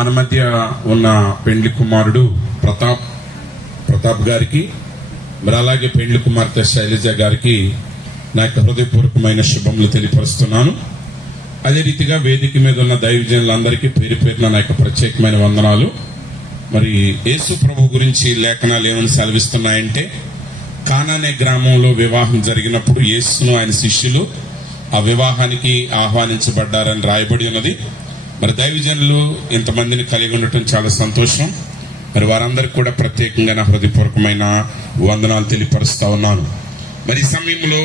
మన మధ్య ఉన్న పెండ్లి కుమారుడు ప్రతాప్ గారికి, మరి అలాగే పెండ్లి కుమార్తె శైలజ గారికి నా యొక్క హృదయపూర్వకమైన శుభములు తెలియపరుస్తున్నాను. అదే రీతిగా వేదిక మీద ఉన్న దైవజనులందరికీ పేరు పేరున నా యొక్క ప్రత్యేకమైన వందనాలు. మరి యేసు ప్రభు గురించి లేఖనాలు ఏమని సెలవిస్తున్నాయంటే, కానా అనే గ్రామంలో వివాహం జరిగినప్పుడు యేసును ఆయన శిష్యులు ఆ వివాహానికి ఆహ్వానించబడ్డారని రాయబడి ఉన్నది. మరి దైవజనులు ఇంతమందిని కలిగి ఉండటం చాలా సంతోషం. మరి వారందరికీ కూడా ప్రత్యేకంగా నా హృదయపూర్వకమైన వందనాలు తెలియపరుస్తా ఉన్నాను. మరి ఈ సమయంలో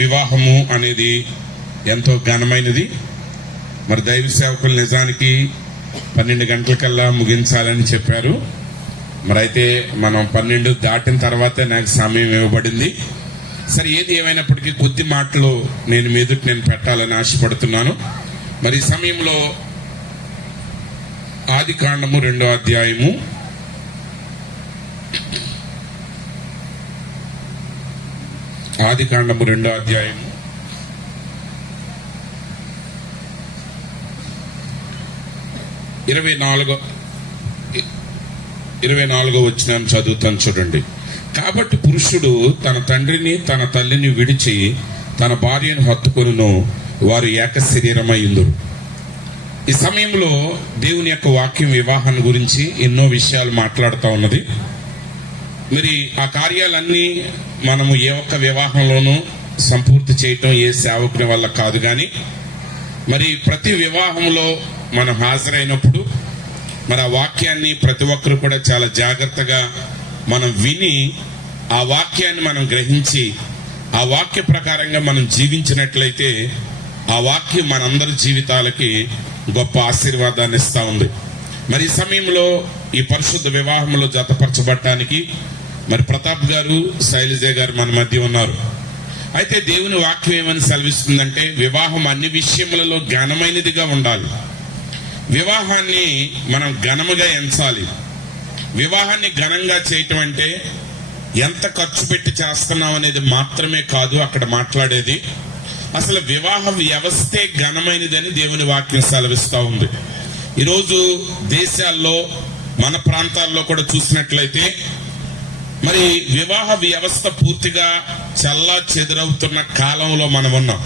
వివాహము అనేది ఎంతో ఘనమైనది. మరి దైవ సేవకులు నిజానికి 12 గంటలకల్లా ముగించాలని చెప్పారు. మరి అయితే మనం 12 దాటిన తర్వాతే నాకు సమయం ఇవ్వబడింది. సరే, ఏది ఏమైనప్పటికీ కొద్ది మాటలు నేను మీదకి పెట్టాలని ఆశపడుతున్నాను. మరి ఈ సమయంలో ఆదికాండము 2వ అధ్యాయము ఆదికాండము 2వ అధ్యాయము 24వ వచనం చదువుతాను చూడండి. కాబట్టి పురుషుడు తన తండ్రిని తన తల్లిని విడిచి తన భార్యను హత్తుకొనును, వారు ఏక శరీరమైందురు. ఈ సమయంలో దేవుని యొక్క వాక్యం వివాహాన్ని గురించి ఎన్నో విషయాలు మాట్లాడుతూ ఉన్నది. మరి ఆ కార్యాలన్నీ మనము ఏ ఒక్క వివాహంలోనూ సంపూర్తి చేయటం ఏ సేవకుని వల్ల కాదు. కానీ మరి ప్రతి వివాహంలో మనం హాజరైనప్పుడు మరి ఆ వాక్యాన్ని ప్రతి ఒక్కరు కూడా చాలా జాగ్రత్తగా మనం విని ఆ వాక్యాన్ని మనం గ్రహించి ఆ వాక్య ప్రకారంగా మనం జీవించినట్లయితే ఆ వాక్యం మనందరి జీవితాలకి గొప్ప ఆశీర్వాదాన్ని ఇస్తా ఉంది. మరి ఈ సమయంలో ఈ పరిశుద్ధ వివాహంలో జతపరచబడటానికి మరి ప్రతాప్ గారు, శైలజ గారు మన మధ్య ఉన్నారు. అయితే దేవుని వాక్యం ఏమని సెలవిస్తుందంటే, వివాహం అన్ని విషయములలో ఘనమైనదిగా ఉండాలి. వివాహాన్ని మనం ఘనముగా ఎంచాలి. వివాహాన్ని ఘనంగా చేయటం అంటే ఎంత ఖర్చు పెట్టి చేస్తున్నాం అనేది మాత్రమే కాదు అక్కడ మాట్లాడేది. అసలు వివాహ వ్యవస్థే ఘనమైనదని దేవుని వాక్యం సెలవిస్తూ ఉంది. ఈరోజు దేశాల్లో మన ప్రాంతాల్లో కూడా చూసినట్లయితే మరి వివాహ వ్యవస్థ పూర్తిగా చల్లా చెదరవుతున్న కాలంలో మనం ఉన్నాం.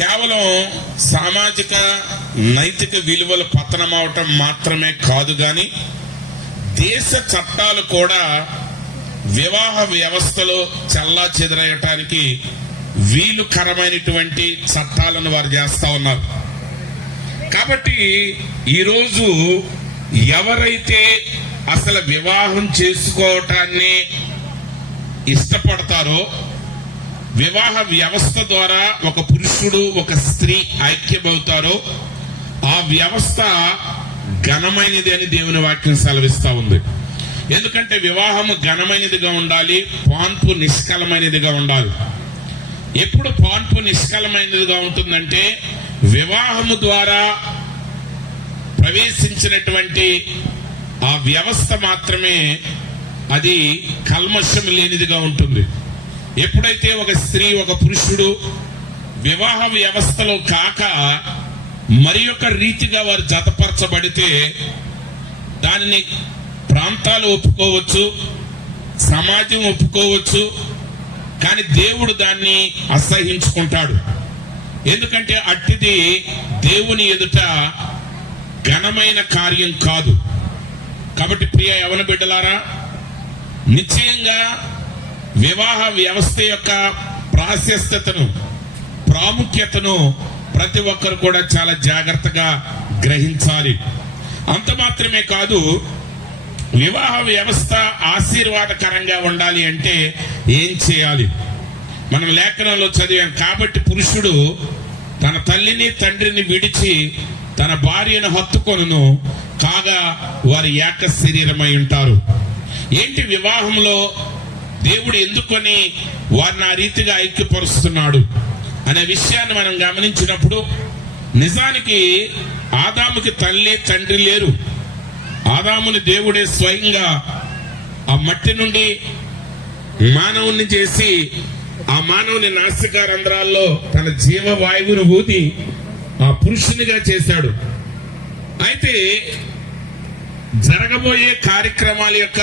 కేవలం సామాజిక నైతిక విలువలు పతనమవటం మాత్రమే కాదు, కానీ దేశ చట్టాలు కూడా వివాహ వ్యవస్థలో చల్లా చెదరయటానికి వీలుకరమైనటువంటి చట్టాలను వారు చేస్తా ఉన్నారు. కాబట్టి ఈరోజు ఎవరైతే అసలు వివాహం చేసుకోవటాన్ని ఇష్టపడతారో, వివాహ వ్యవస్థ ద్వారా ఒక పురుషుడు ఒక స్త్రీ ఐక్యమవుతారో ఆ వ్యవస్థ ఘనమైనది అని దేవుని వాక్యం సెలవిస్తా ఉంది. ఎందుకంటే వివాహము ఘనమైనదిగా ఉండాలి, పాన్పు నిష్కలమైనదిగా ఉండాలి. ఎప్పుడు పాన్పు నిష్కలమైనదిగా ఉంటుందంటే వివాహము ద్వారా ప్రవేశించినటువంటి ఆ వ్యవస్థ మాత్రమే అది కల్మషం లేనిదిగా ఉంటుంది. ఎప్పుడైతే ఒక స్త్రీ ఒక పురుషుడు వివాహ వ్యవస్థలో కాక మరి ఒక రీతిగా వారు జతపరచబడితే దానిని ప్రాంతాలు ఒప్పుకోవచ్చు, సమాజం ఒప్పుకోవచ్చు, కానీ దేవుడు దాన్ని అసహించుకుంటాడు. ఎందుకంటే అట్టిది దేవుని ఎదుట ఘనమైన కార్యం కాదు. కాబట్టి ప్రియ యవన బిడ్డలారా, నిశ్చయంగా వివాహ వ్యవస్థ యొక్క ప్రాశస్త్యతను, ప్రాముఖ్యతను ప్రతి ఒక్కరు కూడా చాలా జాగ్రత్తగా గ్రహించాలి. అంత మాత్రమే కాదు, వివాహ వ్యవస్థ ఆశీర్వాదకరంగా ఉండాలి అంటే ఏం చేయాలి? మనం లేఖనంలో చదివాం. కాబట్టి పురుషుడు తన తల్లిని తండ్రిని విడిచి తన భార్యను హత్తుకొనును, కాగా వారి ఏక శరీరమై ఉంటారు. ఏంటి వివాహంలో దేవుడు ఎందుకని వారిని ఆ రీతిగా ఐక్యపరుస్తున్నాడు అనే విషయాన్ని మనం గమనించినప్పుడు, నిజానికి ఆదాముకి తల్లి తండ్రి లేరు. ఆదాముని దేవుడే స్వయంగా ఆ మట్టి నుండి మానవుని చేసి ఆ మానవుని నాసిక రంధ్రాల్లో తన జీవవాయువును ఊది ఆ పురుషునిగా చేశాడు. అయితే జరగబోయే కార్యక్రమాల యొక్క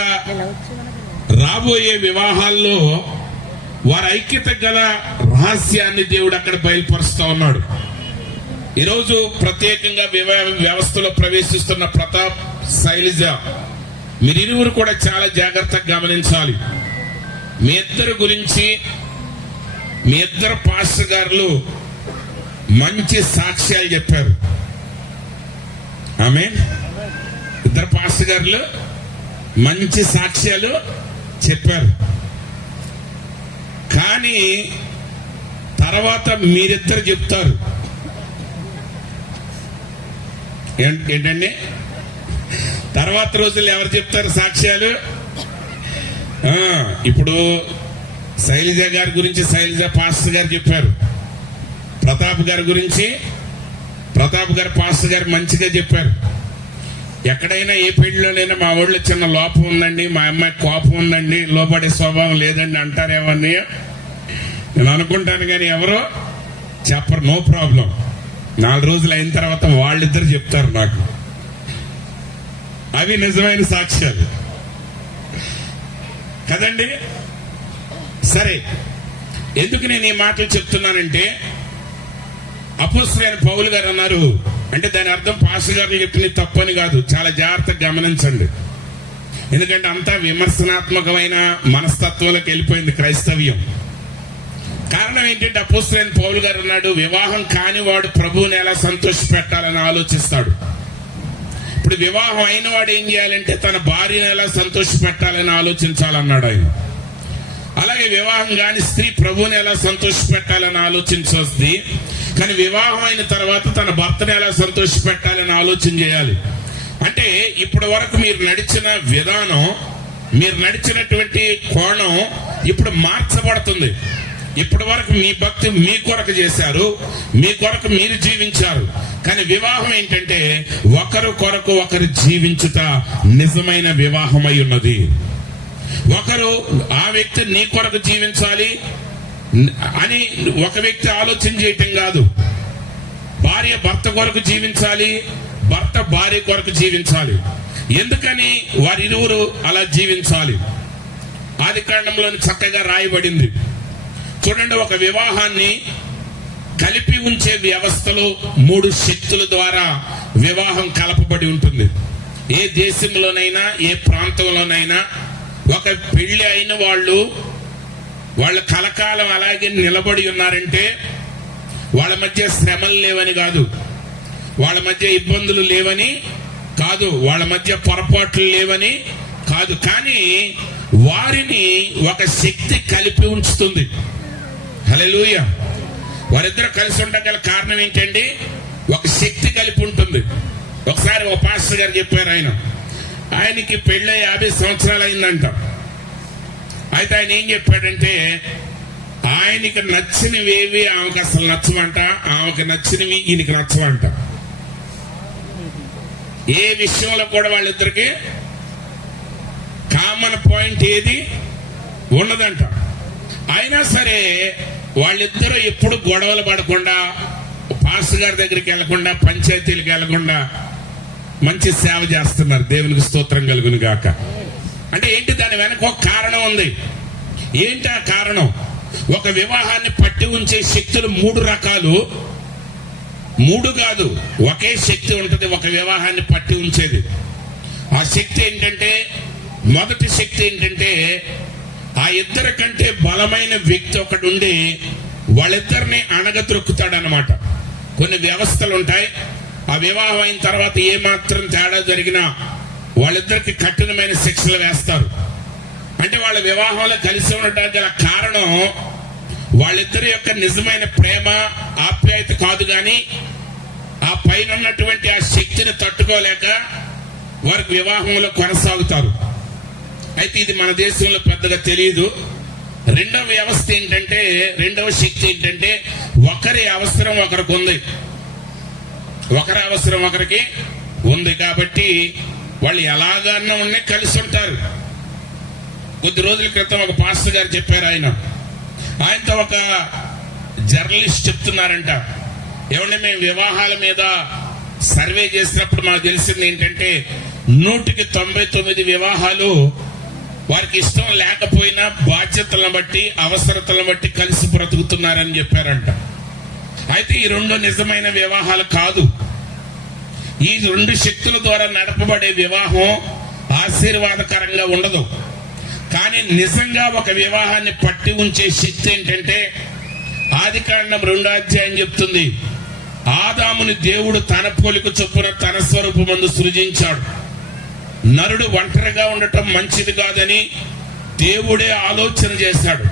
రాబోయే వివాహాల్లో వారి ఐక్యత గల రహస్యాన్ని దేవుడు అక్కడ బయలుపరుస్తా ఉన్నాడు. ఈరోజు ప్రత్యేకంగా వివాహ వ్యవస్థలో ప్రవేశిస్తున్న ప్రతాప్, శైలజ, మీరిరువురు కూడా చాలా జాగ్రత్తగా గమనించాలి. మీ ఇద్దరు గురించి మీ ఇద్దరు పాస్టర్ గారు మంచి సాక్ష్యాలు చెప్పారు. ఆమేన్. ఇద్దరు పాస్టర్ గారు మంచి సాక్ష్యాలు చెప్పారు. కానీ తర్వాత మీరిద్దరు చెప్తారు ఏంటండి, తర్వాత రోజుల్లో ఎవరు చెప్తారు సాక్ష్యాలు? ఇప్పుడు శైలజ గారి గురించి శైలజ పాస్టర్ గారు చెప్పారు. ప్రతాప్ గారి గురించి ప్రతాప్ గారు పాస్టర్ గారు మంచిగా చెప్పారు. ఎక్కడైనా ఏ పెళ్లిలోనైనా మా ఊళ్ళో చిన్న లోపం ఉందండి, మా అమ్మాయి కోపం ఉందండి, లోపడే స్వభావం లేదండి అంటారేమని నేను అనుకుంటాను. కానీ ఎవరో చెప్పరు. No problem. 4 రోజులు అయిన తర్వాత వాళ్ళిద్దరు చెప్తారు నాకు. అవి నిజమైన సాక్ష్యాలు కదండి. సరే, ఎందుకు నేను ఈ మాటలు చెప్తున్నానంటే, అపోస్తలుడైన పౌలు గారు అన్నారు అంటే దాని అర్థం పాస్టర్ గారు చెప్పింది తప్పని కాదు. చాలా జాగ్రత్తగా గమనించండి. ఎందుకంటే అంతా విమర్శనాత్మకమైన మనస్తత్వంలోకి వెళ్ళిపోయింది క్రైస్తవ్యం. కారణం ఏంటంటే అపోస్తలుడైన పౌలు గారు అన్నాడు, వివాహం కానివాడు ప్రభువుని ఎలా సంతోష పెట్టాలని ఆలోచిస్తాడు. ఇప్పుడు వివాహం అయిన వాడు ఏం చేయాలంటే తన భార్యను ఎలా సంతోష పెట్టాలని ఆలోచించాలన్నాడు ఆయన. అలాగే వివాహం కాని స్త్రీ ప్రభువుని ఎలా సంతోష పెట్టాలని ఆలోచించొస్తుంది. కానీ వివాహం అయిన తర్వాత తన భర్తను ఎలా సంతోష పెట్టాలని ఆలోచన చేయాలి. అంటే ఇప్పటి వరకు మీరు నడిచిన విధానం, మీరు నడిచినటువంటి కోణం ఇప్పుడు మార్చబడుతుంది. ఇప్పటి వరకు మీ భక్తి మీ కొరకు చేశారు, మీ కొరకు మీరు జీవించారు. కానీ వివాహం ఏంటంటే ఒకరు కొరకు ఒకరు జీవించుట నిజమైన వివాహమై ఉన్నది. ఒకరు ఆ వ్యక్తి నీ కొరకు జీవించాలి అని ఒక వ్యక్తి ఆలోచన చేయటం కాదు. భార్య భర్త కొరకు జీవించాలి, భర్త భార్య కొరకు జీవించాలి. ఎందుకని వారిరువురు అలా జీవించాలి? ఆదికాండంలోని చక్కగా రాయబడింది. చూడండి, ఒక వివాహాన్ని కలిపి ఉంచే వ్యవస్థలో 3 శక్తుల ద్వారా వివాహం కలపబడి ఉంటుంది. ఏ దేశంలోనైనా ఏ ప్రాంతంలోనైనా ఒక పెళ్లి అయిన వాళ్ళు కలకాలం అలాగే నిలబడి ఉన్నారంటే వాళ్ళ మధ్య శ్రమలు లేవని కాదు, వాళ్ళ మధ్య ఇబ్బందులు లేవని కాదు, వాళ్ళ మధ్య పొరపాట్లు లేవని కాదు. కానీ వారిని ఒక శక్తి కలిపి ఉంచుతుంది. హల్లెలూయా. వారిద్దరు కలిసి ఉండగల కారణం ఏంటండి? ఒక శక్తి కలిపి ఉంటుంది. ఒకసారి ఒక పాస్టర్ గారు చెప్పారు, ఆయనకి పెళ్ళై 50 సంవత్సరాలు అయిందంట. అయితే ఆయన ఏం చెప్పాడంటే, ఆయనకి నచ్చినవేవి ఆమెకు అసలు నచ్చవంట, ఆమెకు నచ్చినవి ఈయనకి నచ్చవంట. ఏ విషయంలో కూడా వాళ్ళిద్దరికి కామన్ పాయింట్ ఏది ఉండదంట. అయినా సరే వాళ్ళిద్దరూ ఎప్పుడు గొడవలు పడకుండా, పాస్టర్ గారి దగ్గరికి వెళ్లకుండా, పంచాయతీలకు వెళ్లకుండా మంచి సేవ చేస్తున్నారు. దేవునికి స్తోత్రం కలుగును గాక. అంటే ఏంటి? దాని వెనక ఒక కారణం ఉంది. ఏంటి ఆ కారణం? ఒక వివాహాన్ని పట్టి ఉంచే శక్తులు 3 రకాలు. 3 కాదు, ఒకే శక్తి ఉంటుంది ఒక వివాహాన్ని పట్టి ఉంచేది. ఆ శక్తి ఏంటంటే, మొదటి శక్తి ఏంటంటే, ఆ ఇద్దరి కంటే బలమైన వ్యక్తి ఒకటి ఉండి వాళ్ళిద్దరిని అణగద్రొక్కుతాడనమాట. కొన్ని వ్యవస్థలు ఉంటాయి, ఆ వివాహం అయిన తర్వాత ఏ మాత్రం తేడా జరిగినా వాళ్ళిద్దరికి కఠినమైన శిక్షలు వేస్తారు. అంటే వాళ్ళ వివాహంలో కలిసి ఉండడానికి గల కారణం వాళ్ళిద్దరి యొక్క నిజమైన ప్రేమ, ఆప్యాయత కాదు, కానీ ఆ పైన ఉన్నటువంటి ఆ శక్తిని తట్టుకోలేక వారికి వివాహంలో కొనసాగుతారు. అయితే ఇది మన దేశంలో పెద్దగా తెలియదు. రెండవ వ్యవస్థ ఏంటంటే, రెండవ శక్తి ఏంటంటే, ఒకరి అవసరం ఒకరికి ఉంది, ఒకరి అవసరం ఒకరికి ఉంది. కాబట్టి వాళ్ళు ఎలాగన్నా ఉండి కలిసి ఉంటారు. కొద్ది రోజుల క్రితం ఒక పాస్టర్ గారు చెప్పారు, ఆయనతో ఒక జర్నలిస్ట్ చెప్తున్నారంట, ఏమంటే మేము వివాహాల మీద సర్వే చేసినప్పుడు మాకు తెలిసింది ఏంటంటే 199 వివాహాలు వారికి ఇష్టం లేకపోయినా బాధ్యతలను బట్టి అవసరతలను బట్టి కలిసి బ్రతుకుతున్నారని చెప్పారంట. అయితే ఈ 2 నిజమైన వివాహాలు కాదు. ఈ 2 శక్తుల ద్వారా నడపబడే వివాహం ఆశీర్వాదకరంగా ఉండదు. కానీ నిజంగా ఒక వివాహాన్ని పట్టి ఉంచే శక్తి ఏంటంటే ఆదికాండం 2వ అధ్యాయం చెప్తుంది, ఆదాముని దేవుడు తన పోలిక చొప్పున తన స్వరూపమందు సృజించాడు. నరుడు ఒంటరిగా ఉండటం మంచిది కాదని దేవుడే ఆలోచన చేశాడు.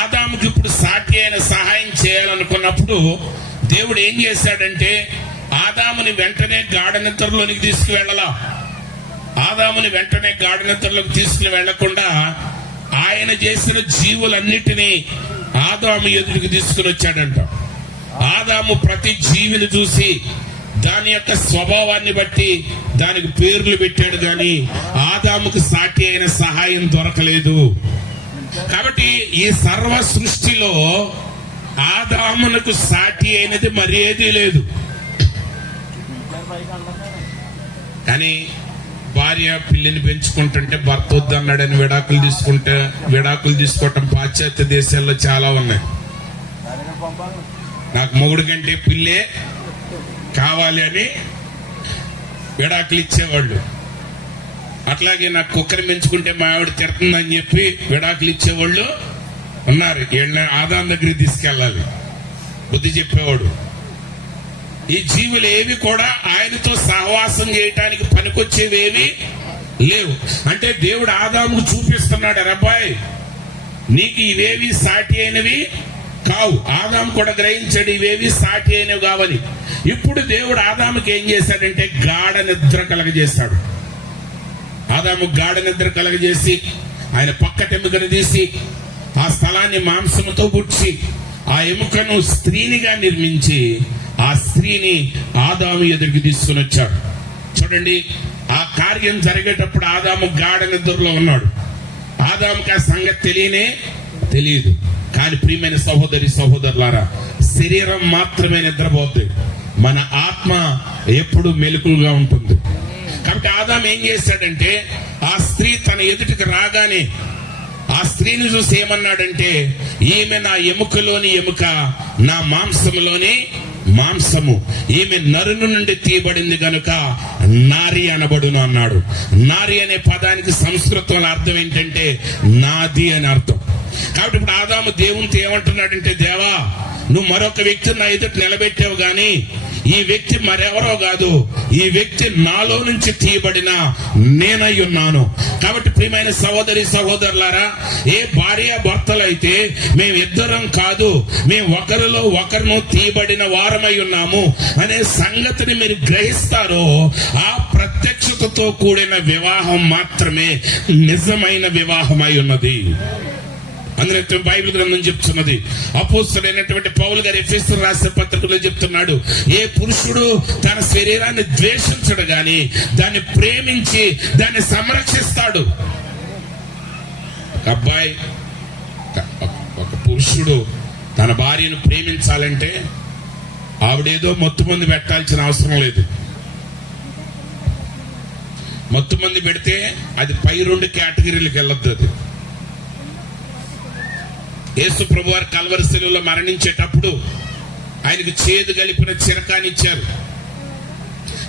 ఆదాముకి ఇప్పుడు సాటి అయిన సహాయం చేయాలనుకున్నప్పుడు దేవుడు ఏం చేశాడంటే ఆదాముని వెంటనే గాఢ నిద్రలోనికి తీసుకువెళ్ళలా. ఆదాముని వెంటనే గాఢ నిద్రలోకి తీసుకుని వెళ్లకుండా ఆయన చేసిన జీవులన్నిటినీ ఆదాము ఎదుటికి తీసుకుని వచ్చాడంట. ఆదాము ప్రతి జీవిని చూసి దాని యొక్క స్వభావాన్ని బట్టి దానికి పేర్లు పెట్టాడు, కానీ ఆదాముకు సాటి అయిన సహాయం దొరకలేదు. కాబట్టి ఈ సర్వ సృష్టిలో ఆదామునకు సాటి అయినది మరేదీ లేదు. కానీ భార్య పిల్లిని పెంచుకుంటుంటే భర్త వద్దన్నాడని విడాకులు తీసుకోవటం పాశ్చాత్య దేశాల్లో చాలా ఉన్నాయి. నాకు మొగుడు కంటే పిల్లే కావాలి అని విడాకులు ఇచ్చేవాళ్ళు. అట్లాగే నాకు కుక్కని పెంచుకుంటే మా ఆవిడ తిడుతుందని చెప్పి విడాకులు ఇచ్చేవాళ్ళు ఉన్నారు. వీళ్ళని ఆదాం దగ్గరికి తీసుకెళ్ళాలి, బుద్ధి చెప్పేవాడు. ఈ జీవులు ఏవి కూడా ఆయనతో సహవాసం చేయటానికి పనికొచ్చేవేవి లేవు. అంటే దేవుడు ఆదాముకు చూపిస్తున్నాడు, అబ్బాయి నీకు ఇవేవి సాటి అయినవి కావు. ఆదాము కూడా గ్రహించాడు ఇవేవి సాటి అయినవి కావని. ఇప్పుడు దేవుడు ఆదాముకి ఏం చేశాడంటే గాఢ నిద్ర కలగజేశాడు. ఆదాము గాఢ నిద్ర కలగజేసి ఆయన పక్కటెముకను తీసి ఆ స్థలాన్ని మాంసముతో గుచ్చి ఆ ఎముకను స్త్రీనిగా నిర్మించి ఆ స్త్రీని ఆదాము ఎదురుకి తీసుకుని వచ్చాడు. చూడండి, ఆ కార్యం జరిగేటప్పుడు ఆదాము గాఢ నిద్రలో ఉన్నాడు. ఆదాముకి ఆ సంగతి తెలియదు. కానీ ప్రియమైన సహోదరి సహోదరులారా, శరీరం మాత్రమే నిద్రపోతుంది, మన ఆత్మ ఎప్పుడు మెలకుగా ఉంటుంది. కాబట్టి ఆదాము ఏం చేశాడంటే ఆ స్త్రీ తన ఎదుటికి రాగానే ఆ స్త్రీని చూసి ఏమన్నాడంటే, ఈమె నా ఎముకలోని ఎముక, నా మాంసములోని మాంసము, ఈమె నరుని నుండి తీయబడింది గనుక నారి అనబడును అన్నాడు. నారి అనే పదానికి సంస్కృతంలో అర్థం ఏంటంటే నాది అని అర్థం. కాబట్టి ఇప్పుడు ఆదాము దేవునితో ఏమంటున్నాడంటే, దేవా నువ్వు మరొక వ్యక్తిని నా ఎదుట నిలబెట్టావు, గాని ఈ వ్యక్తి మరెవరో కాదు, ఈ వ్యక్తి నాలో నుంచి తీయబడిన నేనై ఉన్నాను. కాబట్టి ప్రియమైన సహోదరి సహోదరులారా, ఏ భార్య భర్తలు అయితే మేమిద్దరం కాదు, మేము ఒకరిలో ఒకరిను తీయబడిన వారమై ఉన్నాము అనే సంగతిని మీరు గ్రహిస్తారో ఆ ప్రత్యక్షతతో కూడిన వివాహం మాత్రమే నిజమైన వివాహమై ఉన్నది. అందులో బైబిల్ గ్రంథం చెప్తున్నది. అపోస్తలుడైనటువంటి పౌలు గారు ఎఫెసీయులకు రాసిన పత్రికలో చెప్తున్నాడు, ఏ పురుషుడు తన శరీరాన్ని ద్వేషించడు గాని దాన్ని ప్రేమించి దాన్ని సంరక్షిస్తాడు. ఒక పురుషుడు తన భార్యను ప్రేమించాలంటే ఆవిడేదో మత్తుమంది పెట్టాల్సిన అవసరం లేదు. మత్తుమంది పెడితే అది పై 2 కేటగిరీలకు వెళ్ళొద్దు. అది యేసు ప్రభు వారు కల్వరి శిలువలో మరణించేటప్పుడు ఆయనకు చేదు కలిపిన చిరకానిచ్చారు.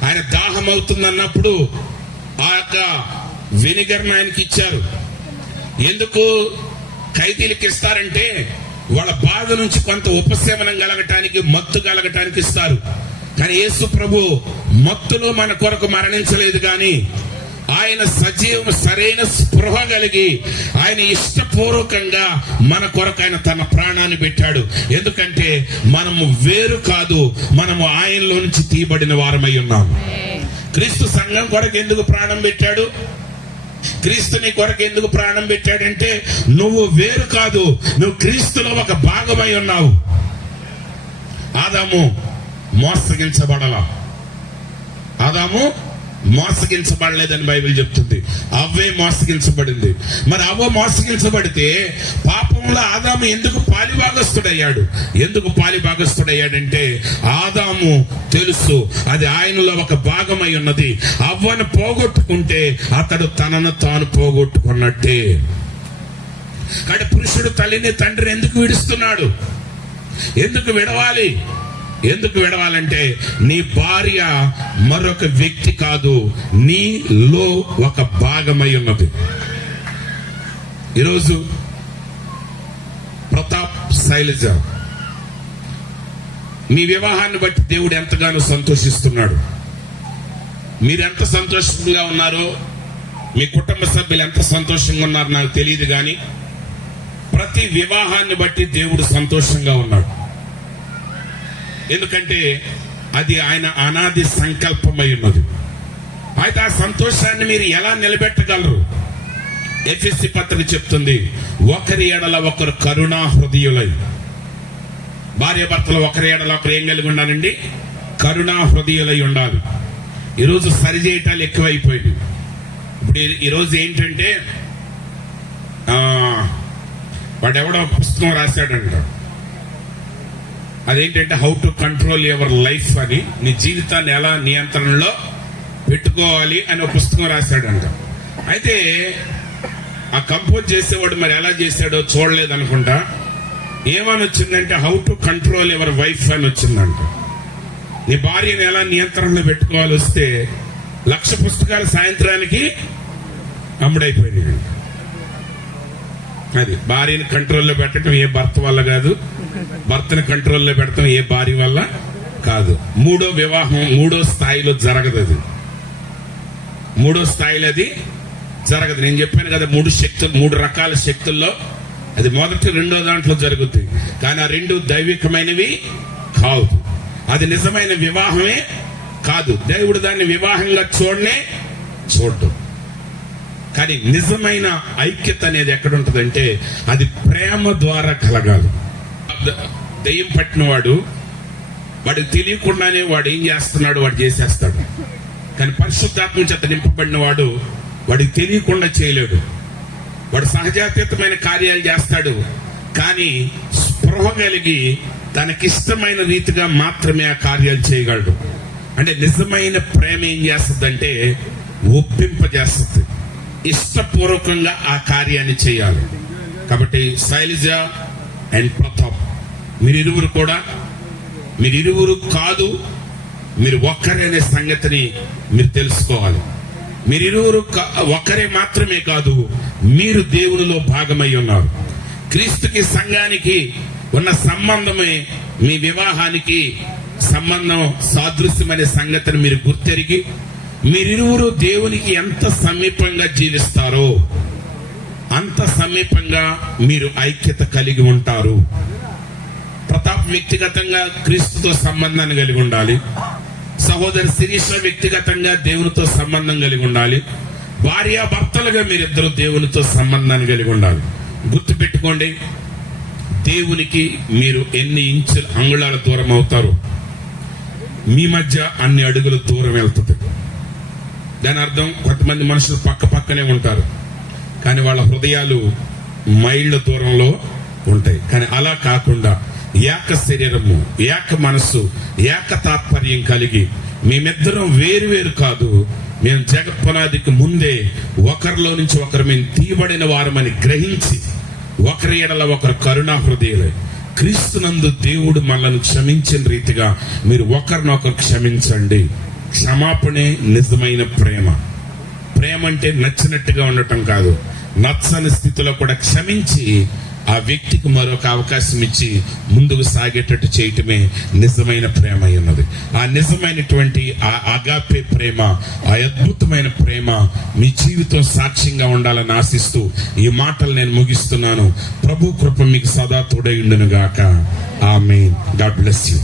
ఆయన దాహం అవుతుందన్నప్పుడు ఆ యొక్క వెనిగర్ను ఆయనకి ఇచ్చారు. ఎందుకు ఖైదీలకు ఇస్తారంటే వాళ్ళ బాధ నుంచి కొంత ఉపశమనం కలగటానికి, మత్తు కలగటానికి ఇస్తారు. కానీ యేసు ప్రభు మత్తులో మన కొరకు మరణించలేదు, కానీ ఆయన సజీవం సరైన స్పృహ కలిగి ఆయన ఇష్టపూర్వకంగా మన కొరకు ఆయన తన ప్రాణాన్ని పెట్టాడు. ఎందుకంటే మనము వేరు కాదు, మనము ఆయనలో నుంచి తీయబడిన వారమై ఉన్నాము. క్రీస్తు సంఘం కొరకు ఎందుకు ప్రాణం పెట్టాడు? క్రీస్తుని కొరకు ఎందుకు ప్రాణం పెట్టాడంటే నువ్వు వేరు కాదు, నువ్వు క్రీస్తులో ఒక భాగమై ఉన్నావు. ఆదాము మోసగించబడలేదని బైబిల్ చెప్తుంది. అవ్వే మోసగించబడింది. మరి అవ్వ మోసగించబడితే పాపం పాపంలో ఆదాము ఎందుకు పాలిభాగస్తుడయ్యాడంటే ఆదాము తెలుసు అది ఆయనలో ఒక భాగమై ఉన్నది. అవ్వను పోగొట్టుకుంటే అతడు తనను తాను పోగొట్టుకున్నట్టే. కానీ పురుషుడు తల్లిని తండ్రిని ఎందుకు విడుస్తున్నాడు? ఎందుకు విడవాలంటే నీ భార్య మరొక వ్యక్తి కాదు, నీలో ఒక భాగమై ఉన్నది. ఈరోజు ప్రతాప్, శైలజ, మీ వివాహాన్ని బట్టి దేవుడు ఎంతగానో సంతోషిస్తున్నాడు. మీరు ఎంత సంతోషంగా ఉన్నారో, మీ కుటుంబ సభ్యులు ఎంత సంతోషంగా ఉన్నారో నాకు తెలియదు, కానీ ప్రతి వివాహాన్ని బట్టి దేవుడు సంతోషంగా ఉన్నాడు. ఎందుకంటే అది ఆయన అనాది సంకల్పమై ఉన్నది. అయితే ఆ సంతోషాన్ని మీరు ఎలా నిలబెట్టగలరు? ఎఫెసీ పత్రిక చెప్తుంది, ఒకరి ఎడల ఒకరు కరుణా హృదయులై. భార్య భర్తలు ఒకరి ఎడల ఒకరు ఏం కలిగి ఉండాలండి? కరుణా హృదయులై ఉండాలి. ఈరోజు సరిచేయటాలు ఎక్కువైపోయింది. ఇప్పుడు ఈరోజు ఏంటంటే వాడెవడో పుస్తకం రాశాడంట, అదేంటంటే how to control your life అని, నీ జీవితాన్ని ఎలా నియంత్రణలో పెట్టుకోవాలి అని ఒక పుస్తకం రాశాడంట. అయితే ఆ కంపోజ్ చేసేవాడు మరి ఎలా చేశాడో చూడలేదు అనుకుంటా. ఏమని వచ్చిందంటే how to control your wife అని వచ్చిందంట. నీ భార్యను ఎలా నియంత్రణలో పెట్టుకోవాలి వస్తే 1,00,000 పుస్తకాలు సాయంత్రానికి అమ్ముడైపోయినాయి. అది భార్యని కంట్రోల్లో పెట్టడం ఏ భర్త వల్ల కాదు, భర్తని కంట్రోల్లో పెడతాం ఏ భార్య వల్ల కాదు. మూడో వివాహం మూడో స్థాయిలో జరగదు. అది మూడో స్థాయిలో అది జరగదు. నేను చెప్పాను కదా, 3 రకాల శక్తుల్లో అది మొదటి రెండో దాంట్లో జరుగుతుంది. కానీ ఆ 2 దైవికమైనవి కాదు. అది నిజమైన వివాహమే కాదు. దేవుడు దాన్ని వివాహంగా చూడటం. కానీ నిజమైన ఐక్యత అనేది ఎక్కడుంటదంటే అది ప్రేమ ద్వారా కలగాలి. దెయ్యం పట్టిన వాడికి తెలియకుండానే వాడు ఏం చేస్తున్నాడు, వాడు చేసేస్తాడు. కానీ పరిశుద్ధాత్మ చేత నింపబడిన వాడికి తెలియకుండా చేయలేడు. వాడు సహజాతీతమైన కార్యాలు చేస్తాడు, కానీ స్పృహ కలిగి తనకిష్టమైన రీతిగా మాత్రమే ఆ కార్యాలు చేయగలడు. అంటే నిజమైన ప్రేమ ఏం చేస్తుందంటే ఒప్పింపజేస్తుంది, ఇష్టపూర్వకంగా ఆ కార్యాన్ని చేయాలి. కాబట్టి శైలజ అండ్ ప్రతాప్, మీరిరువురు కాదు, మీరు ఒక్కరే అనే సంగతిని మీరు తెలుసుకోవాలి. మీరిరువురు ఒక్కరే మాత్రమే కాదు, మీరు దేవునిలో భాగమై ఉన్నారు. క్రీస్తుకి సంఘానికి ఉన్న సంబంధమే మీ వివాహానికి సంబంధం సాదృశ్యమనే సంగతిని మీరు గుర్తెరిగి మీరిరువురు దేవునికి ఎంత సమీపంగా జీవిస్తారో అంత సమీపంగా మీరు ఐక్యత కలిగి ఉంటారు. ప్రతాప్ వ్యక్తిగతంగా క్రీస్తుతో సంబంధాన్ని కలిగి ఉండాలి. సహోదరి శిరీష వ్యక్తిగతంగా దేవునితో సంబంధం కలిగి ఉండాలి. భార్యాభర్తలుగా మీరిద్దరు దేవునితో సంబంధాన్ని కలిగి ఉండాలి. గుర్తుపెట్టుకోండి, దేవునికి మీరు ఎన్ని అంగుళాల దూరం అవుతారో మీ మధ్య అన్ని అడుగుల దూరం వెళ్తుంది. దాని అర్థం కొంతమంది మనుషులు పక్కనే ఉంటారు, కానీ వాళ్ళ హృదయాలు మైళ్ళ దూరంలో ఉంటాయి. కానీ అలా కాకుండా ఏక శరీరము, ఏక మనస్సు, ఏక తాత్పర్యం కలిగి మేమిద్దరం వేరు కాదు, మేము జగత్పునాదికి ముందే ఒకరిలో నుంచి ఒకరు మేము తీయబడిన వారమని గ్రహించి ఒకరి ఎడల ఒకరు కరుణా హృదయులై క్రీస్తునందు దేవుడు మనల్ని క్షమించిన రీతిగా మీరు ఒకరినొకరు క్షమించండి. క్షమాపణే నిజమైన ప్రేమ. ప్రేమ అంటే నచ్చినట్టుగా ఉండటం కాదు, నచ్చని స్థితిలో కూడా క్షమించి ఆ వ్యక్తికి మరొక అవకాశం ఇచ్చి ముందుకు సాగేటట్టు చేయటమే నిజమైన ప్రేమ అన్నది. ఆ నిజమైనటువంటి ఆ అగాపే ప్రేమ, ఆ అద్భుతమైన ప్రేమ మీ జీవితం సాక్ష్యంగా ఉండాలని ఆశిస్తూ ఈ మాటలు నేను ముగిస్తున్నాను. ప్రభు కృప మీకు సదా తోడై ఉండును గాక. ఆమేన్. God bless you.